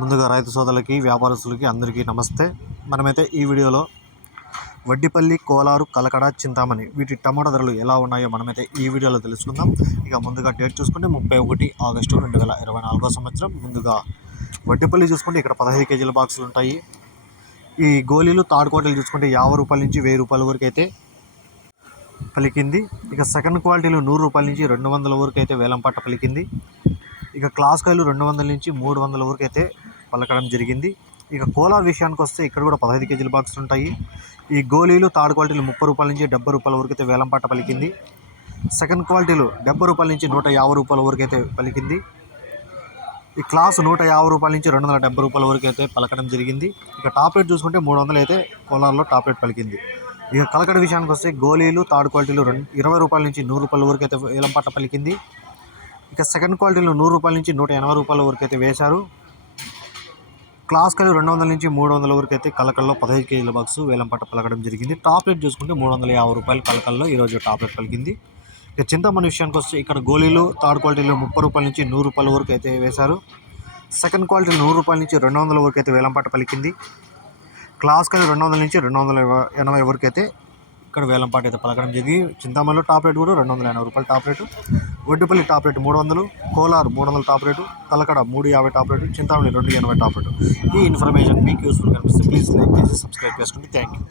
ముందుగా రైతు సోదరులకి వ్యాపారస్తులకి అందరికీ నమస్తే. మనమైతే ఈ వీడియోలో వడ్డిపల్లి కోలారు కలకడ చింతామణి వీటి టమాటా ధరలు ఎలా ఉన్నాయో మనమైతే ఈ వీడియోలో తెలుసుకుందాం. ఇక ముందుగా డేట్ చూసుకుంటే ముప్పై ఒకటి ఆగస్టు రెండు వేల ఇరవై నాలుగో సంవత్సరం. ముందుగా వడ్డిపల్లి చూసుకుంటే ఇక్కడ పదహైదు కేజీల బాక్సులు ఉంటాయి. ఈ గోళీలు తాడుకోటలు చూసుకుంటే యాభై రూపాయల నుంచి వెయ్యి రూపాయల వరకు అయితే పలికింది. ఇక సెకండ్ క్వాలిటీలు నూరు రూపాయల నుంచి రెండు వందల వరకు అయితే వేలంపాట పలికింది. ఇక క్లాస్ కాయలు రెండు వందల నుంచి మూడు వందల వరకు అయితే పలకడం జరిగింది. ఇక కోలార్ విషయానికి వస్తే ఇక్కడ కూడా పదహైదు కేజీల బాక్సులు ఉంటాయి. ఈ గోళీలు థర్డ్ క్వాలిటీలు ముప్పై రూపాయల నుంచి డెబ్బై రూపాయల వరకు అయితే వేలంపాట పలికింది. సెకండ్ క్వాలిటీలు డెబ్బై రూపాయల నుంచి నూట యాభై రూపాయల వరకు అయితే పలికింది. ఈ క్లాస్ నూట యాభై రూపాయల నుంచి రెండు వందల డెబ్బై రూపాయల వరకు అయితే పలకడం జరిగింది. ఇక టాప్ రేట్ చూసుకుంటే మూడు వందలు అయితే కోలార్లో టాప్ రేట్ పలికింది. ఇక కలకడ విషయానికి వస్తే గోళీలు థర్డ్ క్వాలిటీలు రెండు ఇరవై రూపాయల నుంచి నూరు రూపాయల వరకు అయితే వేలంపాట పలికింది. ఇక సెకండ్ క్వాలిటీలో నూరు రూపాయల నుంచి నూట ఎనభై రూపాయల వరకు అయితే వేశారు. క్లాస్ రెండు వందల నుంచి మూడు వందల వరకు అయితే కలకల్లో పదహైదు కేజీల బాక్స్ వేలంపాట పలకడం జరిగింది. టాప్లెట్ చూసుకుంటే మూడు వందల యాభై రూపాయలు కలకల్లో ఈరోజు టాప్లెట్ పలికింది. ఇక చింతమని విషయానికి వస్తే ఇక్కడ గోళీలు థర్డ్ క్వాలిటీలో ముప్పై రూపాయల నుంచి నూరు రూపాయల వరకు అయితే వేశారు. సెకండ్ క్వాలిటీ నూరు రూపాయల నుంచి రెండు వందల వరకు అయితే వేలంపాట పలికింది. క్లాస్ కలు రెండు వందల నుంచి రెండు వందల ఎనభై వరకు అయితే ఇక్కడ వేలంపాట అయితే పలకడం జరిగింది. చింతామణిలో టాప్ రేట్ కూడా రెండు వందల ఎనభై రూపాయలు top rate Oddupalli top rate మూడు వందలు కోలార్ మూడు వందల టాప్ రేటు తలకడ మూడు యాభై టాప్ రేటు చింతామణి రెండు ఎనభై టాప్ రేటు. ఈ ఇన్ఫర్మేషన్ మీకు యూస్ఫుల్ కనిపిస్తే ప్లీజ్ లైక్ చేసి సబ్స్క్రైబ్ చేసుకోండి థ్యాంక్ యూ